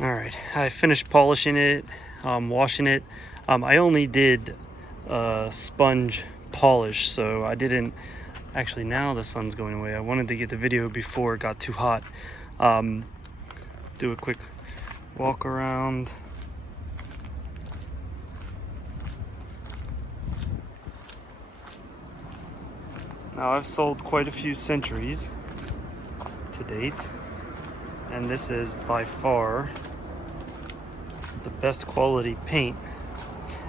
All right, I finished polishing it, washing it. I only did sponge polish, so I didn't actually. Now the sun's going away. I wanted to get the video before it got too hot. Do a quick walk around. Now I've sold quite a few Centuries to date, and this is by far the best quality paint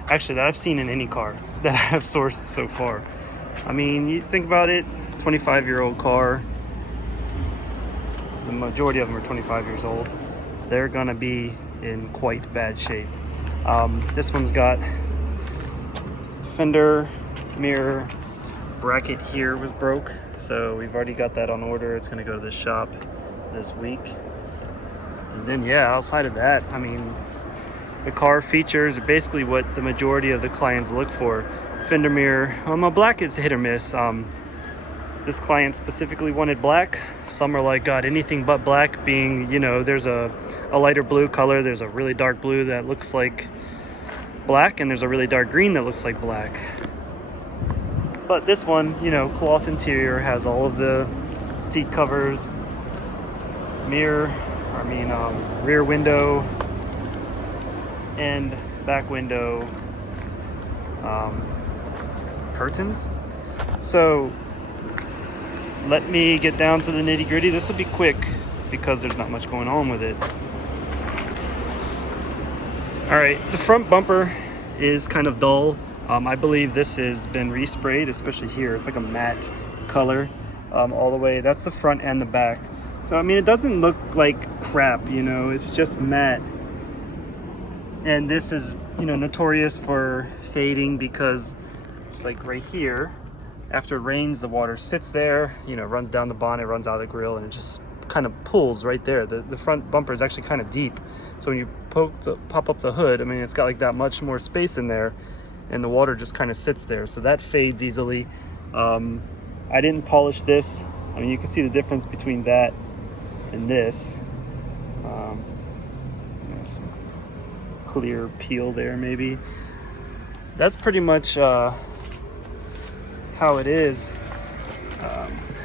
actually that I've seen in any car that I have sourced so far. I mean, you think about it, 25-year-old car, the majority of them are 25 years old. They're gonna be in quite bad shape. This one's got fender mirror bracket here was broke, so we've already got that on order. It's gonna go to the shop this week. And then yeah, outside of that, I mean, the car features are basically what the majority of the clients look for. Fender mirror, a black is hit or miss. This client specifically wanted black. Some are like, God, anything but black, being, you know, there's a lighter blue color, there's a really dark blue that looks like black, and there's a really dark green that looks like black. But this one, you know, cloth interior, has all of the seat covers, rear window and back window curtains. So let me get down to the nitty gritty. This will be quick because there's not much going on with it. All right, the front bumper is kind of dull. I believe this has been resprayed, especially here. It's like a matte color all the way. That's the front and the back. So I mean, it doesn't look like crap, you know, it's just matte. And this is, you know, notorious for fading because it's like right here, after it rains, the water sits there, you know, runs down the bonnet, runs out of the grill, and it just kind of pulls right there. The front bumper is actually kind of deep. So when you pop up the hood, I mean, it's got like that much more space in there, and the water just kind of sits there. So that fades easily. I didn't polish this. I mean, you can see the difference between that and this. Some clear peel there maybe. That's pretty much how it is.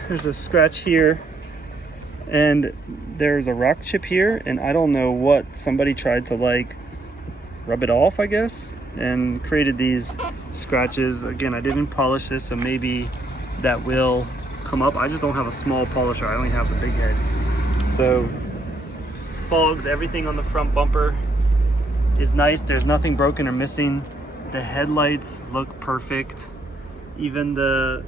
There's a scratch here, and there's a rock chip here, and I don't know what, somebody tried to like rub it off, I guess, and created these scratches. Again, I didn't polish this, so maybe that will come up. I just don't have a small polisher, I only have the big head. So fogs, everything on the front bumper is nice. There's nothing broken or missing. The headlights look perfect. Even the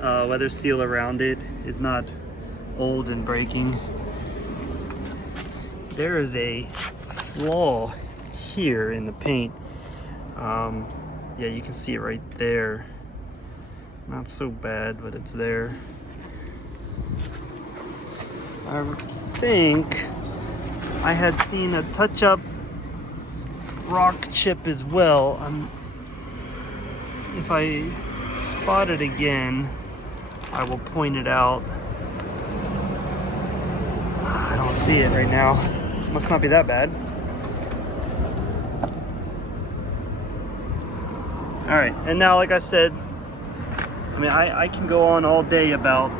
weather seal around it is not old and breaking. There is a flaw here in the paint. Yeah, you can see it right there. Not so bad, but it's there. I think I had seen a touch-up rock chip as well. If I spot it again, I will point it out. I don't see it right now. Must not be that bad. All right, and now, like I said, I mean, I can go on all day about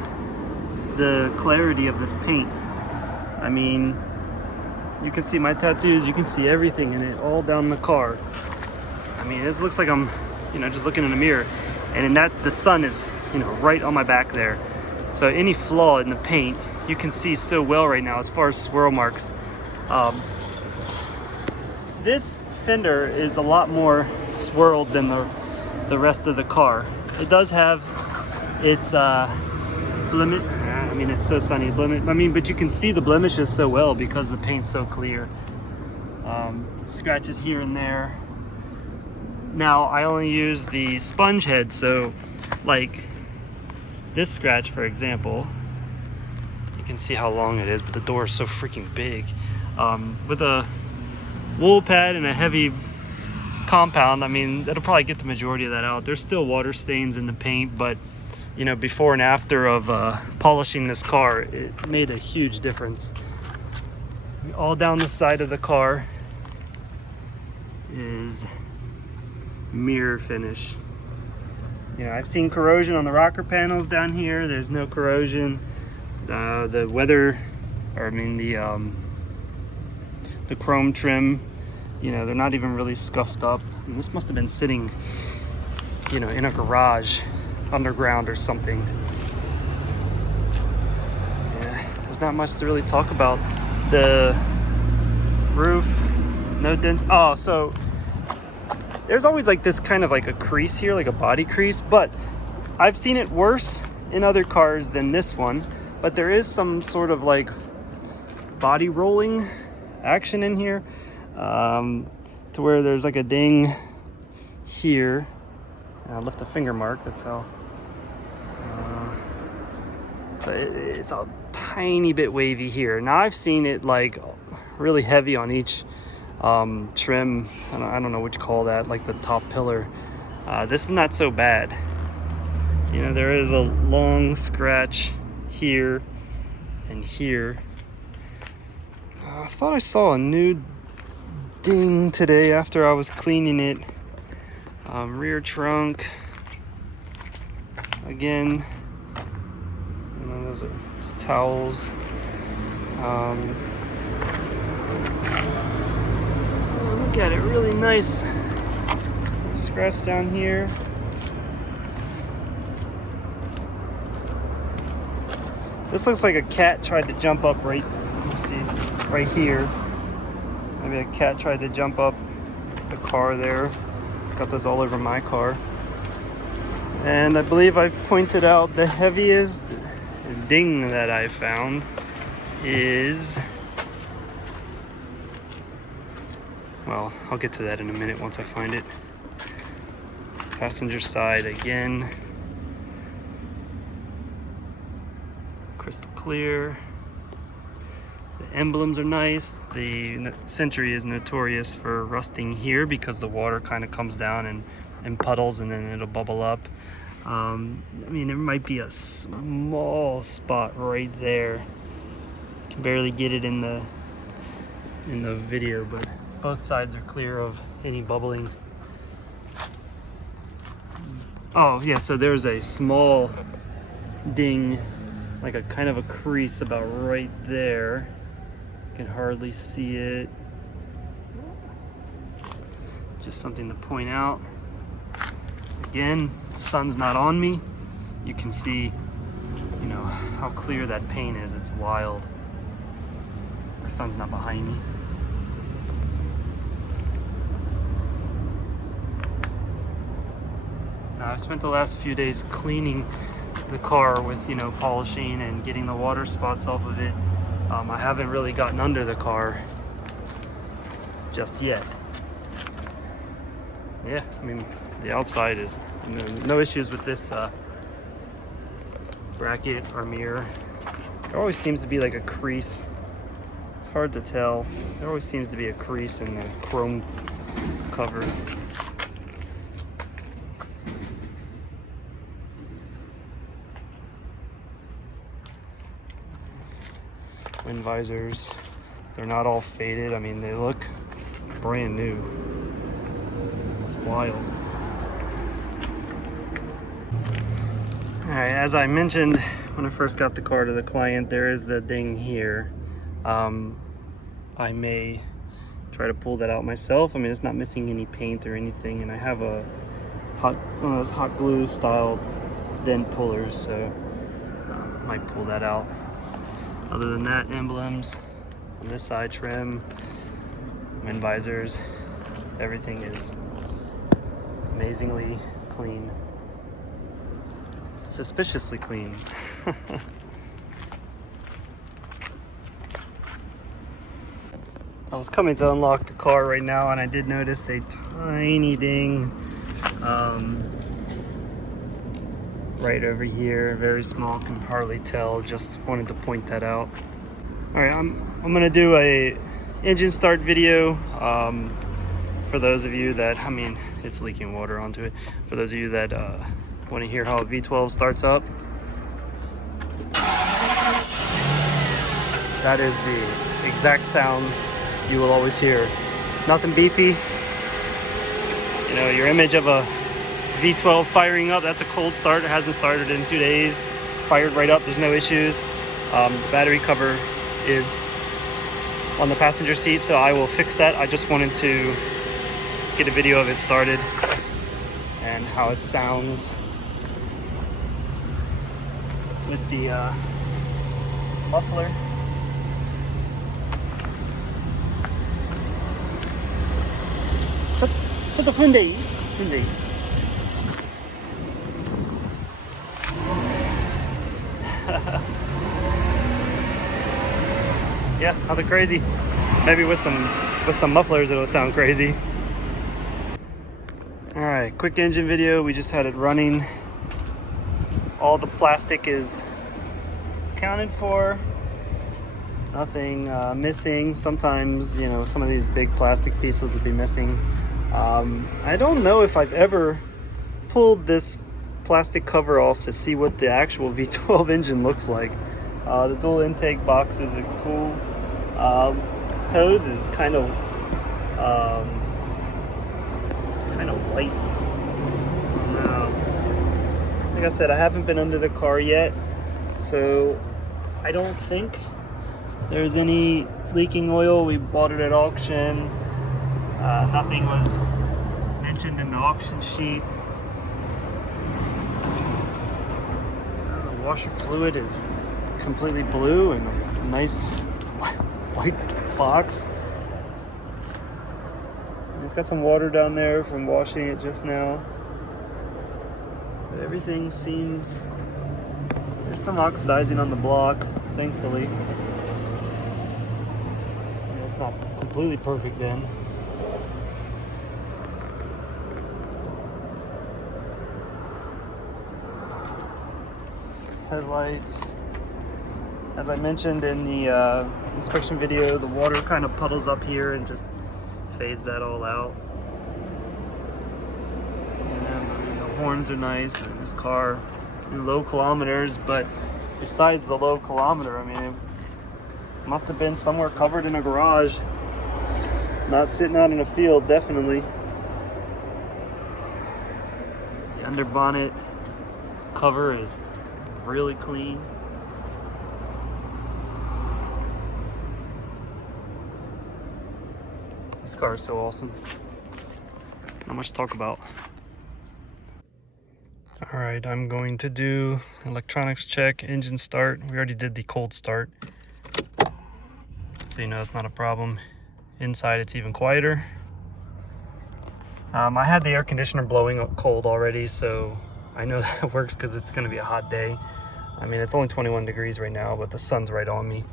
the clarity of this paint. I mean, you can see my tattoos, you can see everything in it, all down the car. I mean, this looks like I'm, you know, just looking in a mirror, and in that, the sun is, you know, right on my back there. So any flaw in the paint, you can see so well right now as far as swirl marks. This fender is a lot more swirled than the rest of the car. It does have its blemish. I mean, it's so sunny, blemish. I mean, but you can see the blemishes so well because the paint's so clear. Scratches here and there. Now, I only use the sponge head, so like this scratch, for example, you can see how long it is, but the door is so freaking big. With a wool pad and a heavy compound, I mean, that'll probably get the majority of that out. There's still water stains in the paint, but you know, before and after of polishing this car, it made a huge difference. all down the side of the car is mirror finish. You know, I've seen corrosion on the rocker panels down here. There's no corrosion. The weather, or I mean the chrome trim, you know, they're not even really scuffed up. And this must have been sitting, you know, in a garage underground or something. Yeah, there's not much to really talk about. The roof, no dent. Oh, so there's always like this kind of like a crease here, like a body crease, but I've seen it worse in other cars than this one. But there is some sort of like body rolling action in here, to where there's like a ding here. I left a finger mark, that's how. But it's a tiny bit wavy here. Now I've seen it like really heavy on each trim. I don't know what you call that, like the top pillar. This is not so bad. You know, there is a long scratch here and here. I thought I saw a new ding today after I was cleaning it. Rear trunk again, and then those are towels. Look at it, really nice scratch down here. This looks like a cat tried to jump up right, let me see, right here. Maybe a cat tried to jump up the car there. Got those all over my car. And I believe I've pointed out the heaviest ding that I found is, well, I'll get to that in a minute once I find it. Passenger side again. Crystal clear. The emblems are nice. The Century is notorious for rusting here because the water kind of comes down and puddles, and then it'll bubble up. I mean, there might be a small spot right there. You can barely get it in the video, but both sides are clear of any bubbling. Oh yeah, so there's a small ding, like a kind of a crease about right there. You can hardly see it. Just something to point out. Again, the sun's not on me. You can see, you know, how clear that paint is. It's wild. The sun's not behind me. Now, I've spent the last few days cleaning the car with, you know, polishing and getting the water spots off of it. I haven't really gotten under the car just yet. Yeah, I mean, the outside is no issues with this bracket or mirror. There always seems to be like a crease. It's hard to tell. There always seems to be a crease in the chrome cover. Wind visors, they're not all faded. I mean, they look brand new. It's wild. All right, as I mentioned when I first got the car to the client, there is the ding here. I may try to pull that out myself. I mean, it's not missing any paint or anything, and I have one of those hot glue style dent pullers, so might pull that out. Other than that, emblems on this side, trim, wind visors, everything is amazingly clean. Suspiciously clean. I was coming to unlock the car right now, and I did notice a tiny ding right over here, very small, can hardly tell. Just wanted to point that out. All right, I'm gonna do a engine start video for those of you that, I mean, it's leaking water onto it. For those of you that want to hear how a V12 starts up, that is the exact sound you will always hear. Nothing beefy. You know, your image of a V12 firing up, that's a cold start. It hasn't started in 2 days. Fired right up, there's no issues. Battery cover is on the passenger seat, so I will fix that. I just wanted to get a video of it started and how it sounds with the muffler. Put the funde. Yeah, nothing crazy. Maybe with some mufflers it'll sound crazy. All right, quick engine video. We just had it running. All the plastic is accounted for. Nothing missing. Sometimes, you know, some of these big plastic pieces will be missing. I don't know if I've ever pulled this plastic cover off to see what the actual V12 engine looks like. The dual intake box is cool. Hose is kind of white. Like I said, I haven't been under the car yet, so I don't think there's any leaking oil. We bought it at auction. Nothing was mentioned in the auction sheet. The washer fluid is completely blue and a nice white box. It's got some water down there from washing it just now. But everything seems... There's some oxidizing on the block, thankfully. Yeah, it's not completely perfect then. Headlights. As I mentioned in the inspection video, the water kind of puddles up here and just fades that all out. And the horns are nice in this car. Low kilometers, but besides the low kilometer, I mean, it must have been somewhere covered in a garage. Not sitting out in a field, definitely. The under bonnet cover is really clean. This car is so awesome. Not much to talk about. All right, I'm going to do electronics check, engine start. We already did the cold start, so you know it's not a problem. Inside it's even quieter. I had the air conditioner blowing cold already, so I know that works because it's going to be a hot day. I mean, it's only 21 degrees right now, but the sun's right on me.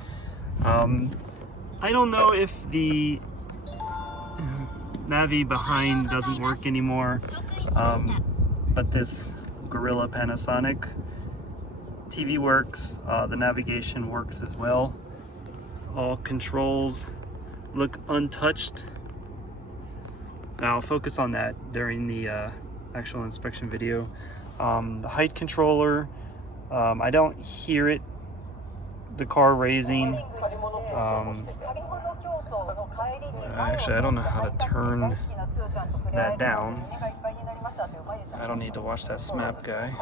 I don't know if the Navi behind doesn't work anymore, but this Gorilla Panasonic TV works. The navigation works as well. All controls look untouched. Now I'll focus on that during the actual inspection video. The height controller, I don't hear it, the car raising. Actually, I don't know how to turn that down. I don't need to watch that SMAP guy.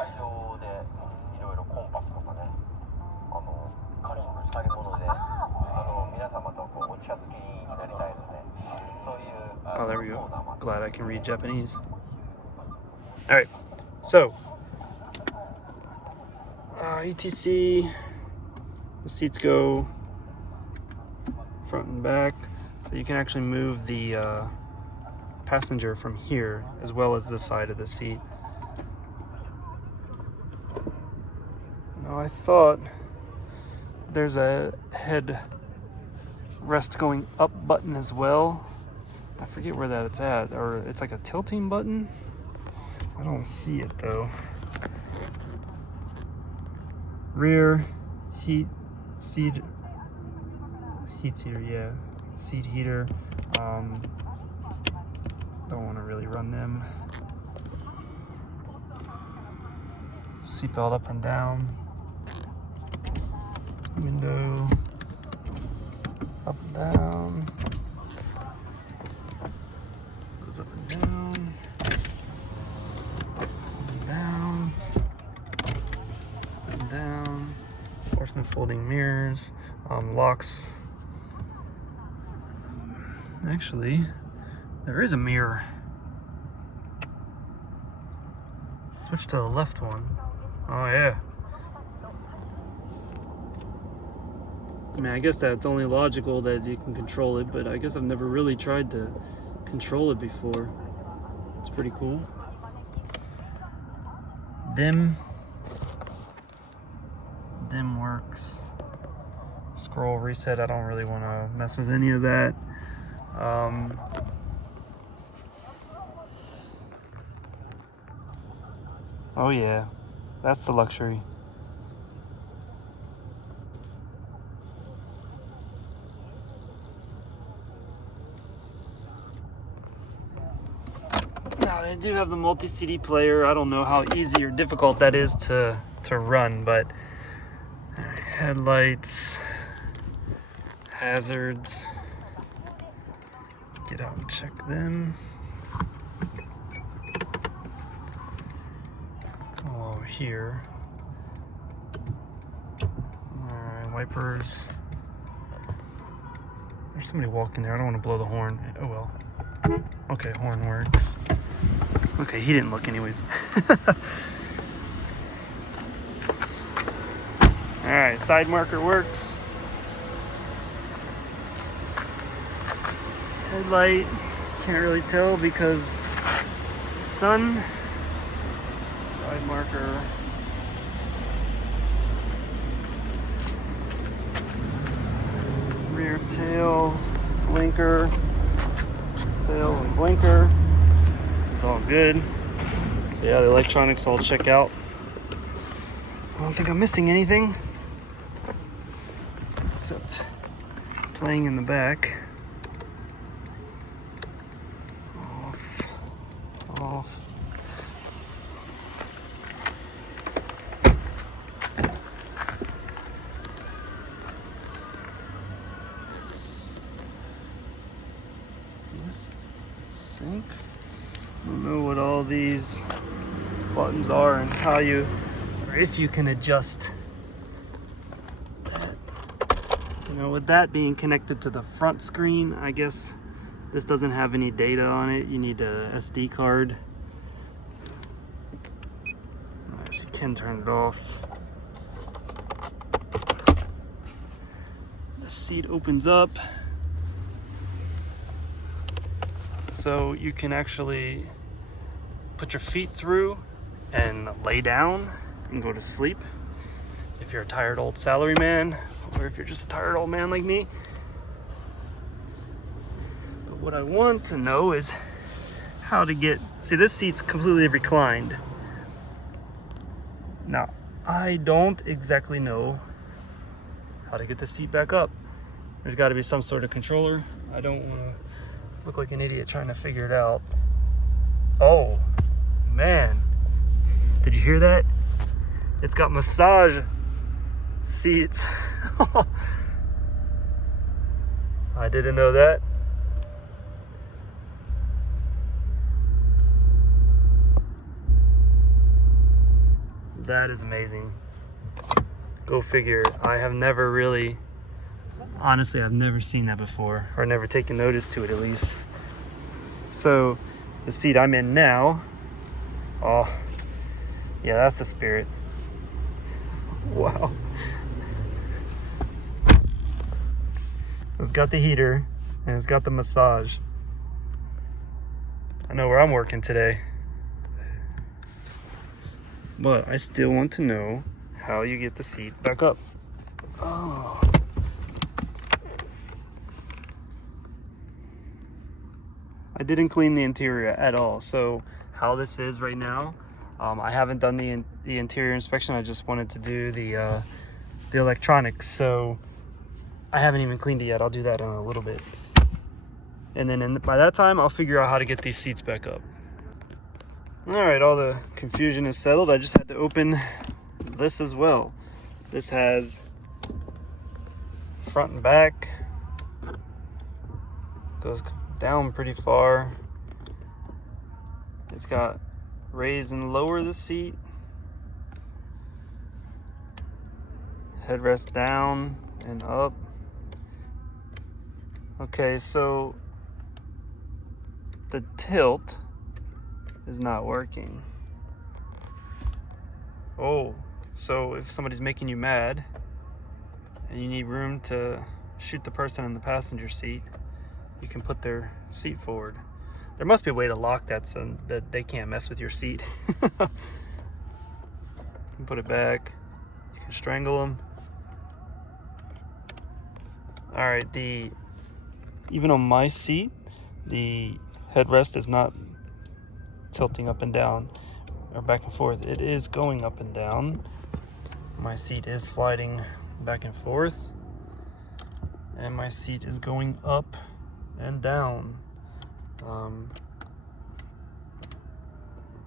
Oh, there we go. Glad I can read Japanese. Alright, so ETC, the seats go front and back, so you can actually move the passenger from here as well as this side of the seat. Now I thought there's a head rest going up button as well. I forget where that it's at, or it's like a tilting button. I don't see it though. Rear heat seat heater, yeah, seat heater. Don't want to really run them. Seatbelt up and down. Window up down. Goes up and down. And down. And down. Horseman folding mirrors. Locks. Actually, there is a mirror. Switch to the left one. Oh yeah. I mean, I guess that's only logical that you can control it, but I guess I've never really tried to control it before. It's pretty cool. Dim works. Scroll reset, I don't really want to mess with any of that. Oh yeah, that's the luxury. Now they do have the multi-CD player. I don't know how easy or difficult that is to run, but headlights, hazards, get out and check them. Oh, here. Alright, wipers. There's somebody walking there. I don't want to blow the horn. Oh well. Okay, horn works. Okay, he didn't look anyways. Alright, side marker works. Headlight, can't really tell because the sun. Side marker. Rear tails, blinker, tail and blinker. It's all good. So yeah, the electronics all check out. I don't think I'm missing anything except playing in the back. Off. Sync. I don't know what all these buttons are and how you, or if you can adjust that. You know, with that being connected to the front screen, I guess this doesn't have any data on it. You need a SD card. Alright, so you can turn it off. The seat opens up. So you can actually put your feet through and lay down and go to sleep. If you're a tired old salaryman, or if you're just a tired old man like me. But what I want to know is how to get, see, this seat's completely reclined. Now, I don't exactly know how to get the seat back up. There's got to be some sort of controller. I don't want to look like an idiot trying to figure it out. Oh, man. Did you hear that? It's got massage seats. I didn't know that. That is amazing. Go figure. I have never really, honestly, I've never seen that before, or never taken notice to it at least. So the seat I'm in now, oh yeah, that's the spirit. Wow. It's got the heater and it's got the massage. I know where I'm working today, but I still want to know how you get the seat back up. Oh. I didn't clean the interior at all, so how this is right now, I haven't done the interior inspection. I just wanted to do the electronics, so I haven't even cleaned it yet. I'll do that in a little bit, and then by that time I'll figure out how to get these seats back up. All right, all the confusion is settled. I just had to open this as well. This has front and back Goes down pretty far. It's got raise and lower the seat. Headrest down and up. Okay, so the tilt is not working. Oh, so if somebody's making you mad and you need room to shoot the person in the passenger seat, you can put their seat forward. There must be a way to lock that so that they can't mess with your seat. You can put it back. You can strangle them. All right, even on my seat, the headrest is not tilting up and down or back and forth. It is going up and down. My seat is sliding back and forth, and my seat is going up and down.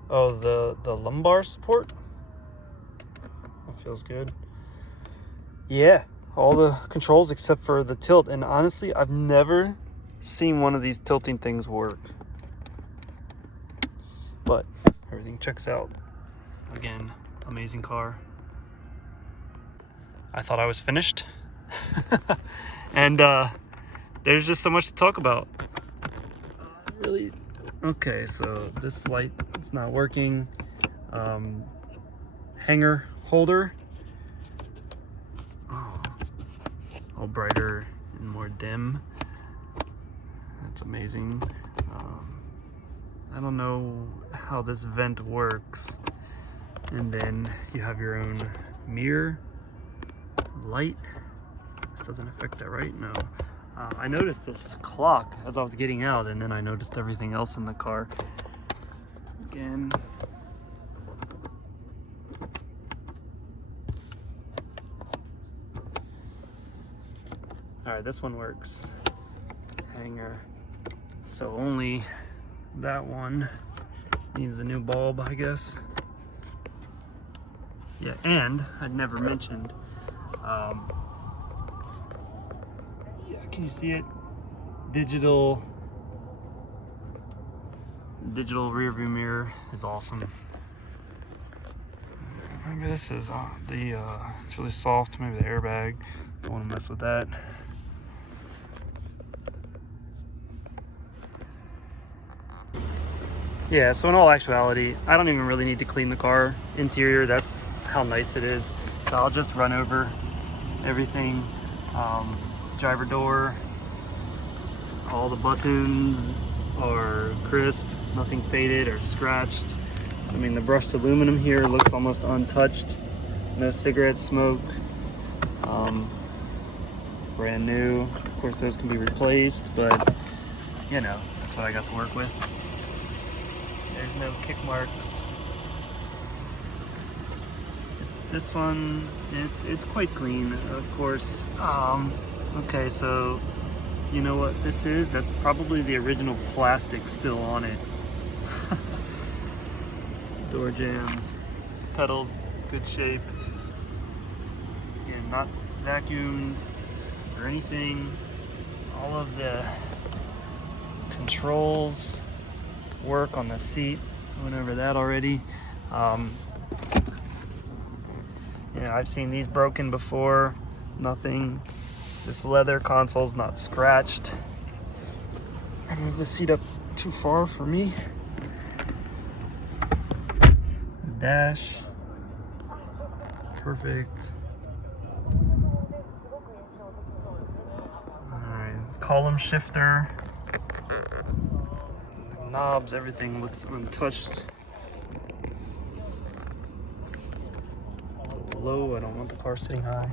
Oh, the lumbar support, that feels good. Yeah, all the controls except for the tilt, and honestly I've never seen one of these tilting things work, but everything checks out. Again, amazing car. I thought I was finished. And there's just so much to talk about. Really? Okay, so this light, it's not working. Hanger holder. Oh, all brighter and more dim. That's amazing. I don't know how this vent works. And then you have your own mirror, light. This doesn't affect that, right? No. I noticed this clock as I was getting out, and then I noticed everything else in the car. Again. All right, this one works. Hanger. So only that one needs a new bulb, I guess. Yeah, and I'd never mentioned, yeah, can you see it? Digital rear view mirror is awesome. Maybe this is it's really soft. Maybe the airbag. Don't want to mess with that. Yeah, so in all actuality, I don't even really need to clean the car interior. That's how nice it is. So I'll just run over everything. Driver door, all the buttons are crisp, nothing faded or scratched. I mean, the brushed aluminum here looks almost untouched. No cigarette smoke. Brand new. Of course, those can be replaced, but you know, that's what I got to work with. There's no kick marks. This one, it's quite clean, of course. Okay, so you know what this is? That's probably the original plastic still on it. Door jambs, pedals, good shape. Again, not vacuumed or anything. All of the controls work on the seat. I went over that already. Yeah, I've seen these broken before. Nothing. This leather console's not scratched. I move the seat up too far for me. Dash. Perfect. Alright, column shifter. Knobs, everything looks untouched. Low, I don't want the car sitting high.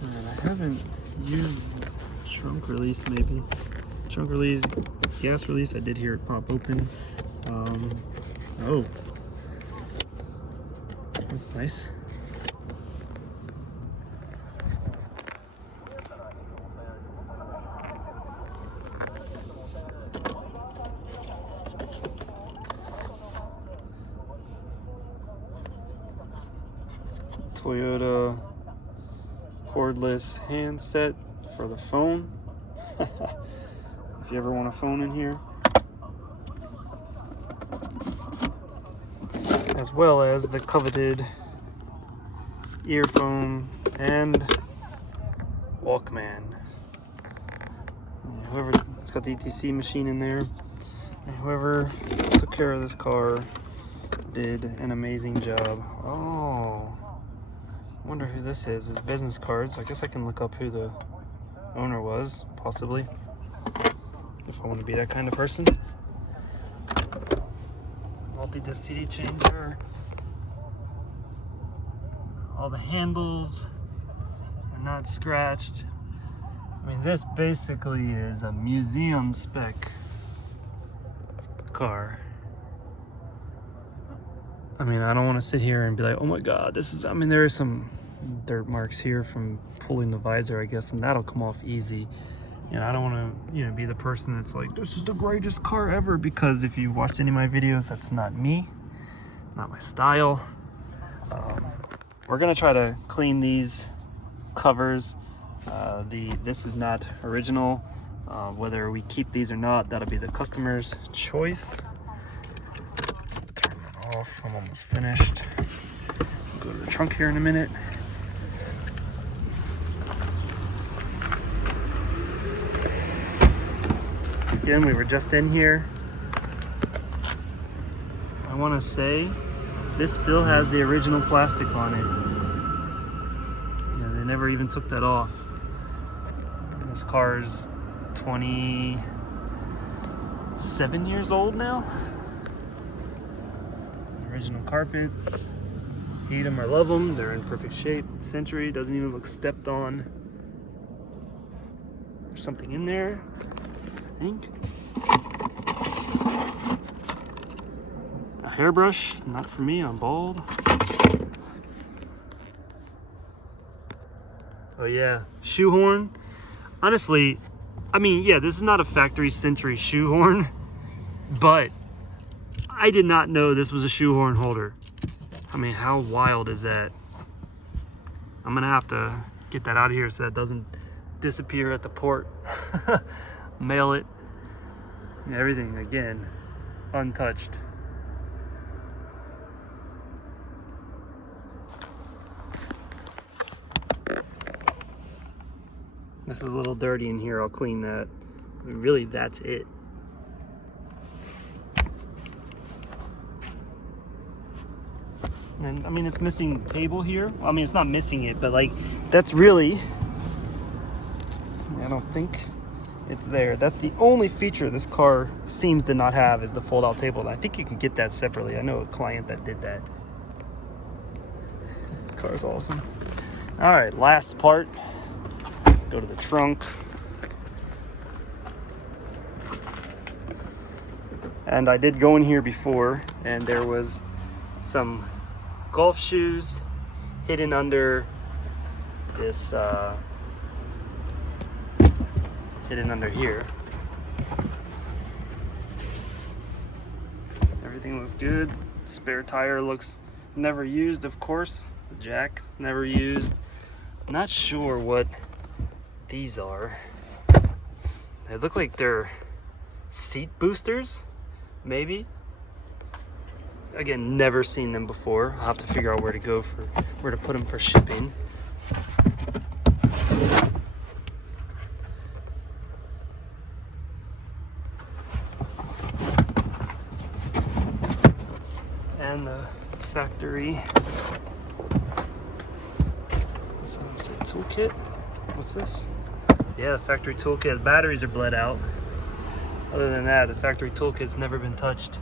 And I haven't used trunk release, maybe. Trunk release, gas release, I did hear it pop open. Oh, that's nice. Toyota cordless handset for the phone. If you ever want a phone in here. As well as the coveted earphone and Walkman. Whoever, it's got the ETC machine in there. And whoever took care of this car did an amazing job. Oh, I wonder who this is. His business cards. I guess I can look up who the owner was, possibly, if I want to be that kind of person. Multi-disc CD changer. All the handles are not scratched. I mean, this basically is a museum spec car. I mean, I don't want to sit here and be like, oh my god, this is, I mean, there are some dirt marks here from pulling the visor, I guess, and that'll come off easy. And I don't want to, be the person that's like, this is the greatest car ever, because if you've watched any of my videos, that's not me, not my style. We're gonna try to clean these covers. This is not original. Whether we keep these or not, that'll be the customer's choice. Turn that off. I'm almost finished. Go to the trunk here in a minute. Again, we were just in here. I want to say this still has the original plastic on it. Yeah, they never even took that off. This car's 27 years old now. Original carpets. Hate them or love them. They're in perfect shape. Century doesn't even look stepped on. There's something in there, I think. A hairbrush, not for me, I'm bald. Oh yeah, shoehorn. Honestly, I mean, yeah, this is not a factory Century shoehorn, but I did not know this was a shoehorn holder. I mean, how wild is that? I'm gonna have to get that out of here so that doesn't disappear at the port. Mail it. Everything, again, untouched. This is a little dirty in here, I'll clean that. I mean, really, that's it. And I mean, it's missing table here. Well, I mean, it's not missing it, but like, that's really, I don't think it's there. That's the only feature this car seems to not have, is the fold-out table. And I think you can get that separately. I know a client that did that. This car is awesome. All right, last part. Go to the trunk. And I did go in here before, and there was some golf shoes hidden under this, hidden under here. Everything looks good. Spare tire looks never used, of course. The jack never used. Not sure what these are. They look like they're seat boosters, maybe. Again, never seen them before. I'll have to figure out where to go for, where to put them for shipping. And the factory, someone said toolkit. What's this? Yeah, the factory toolkit. The batteries are bled out. Other than that, the factory toolkit's never been touched.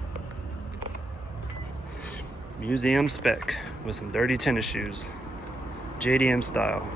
Museum spec with some dirty tennis shoes, JDM style.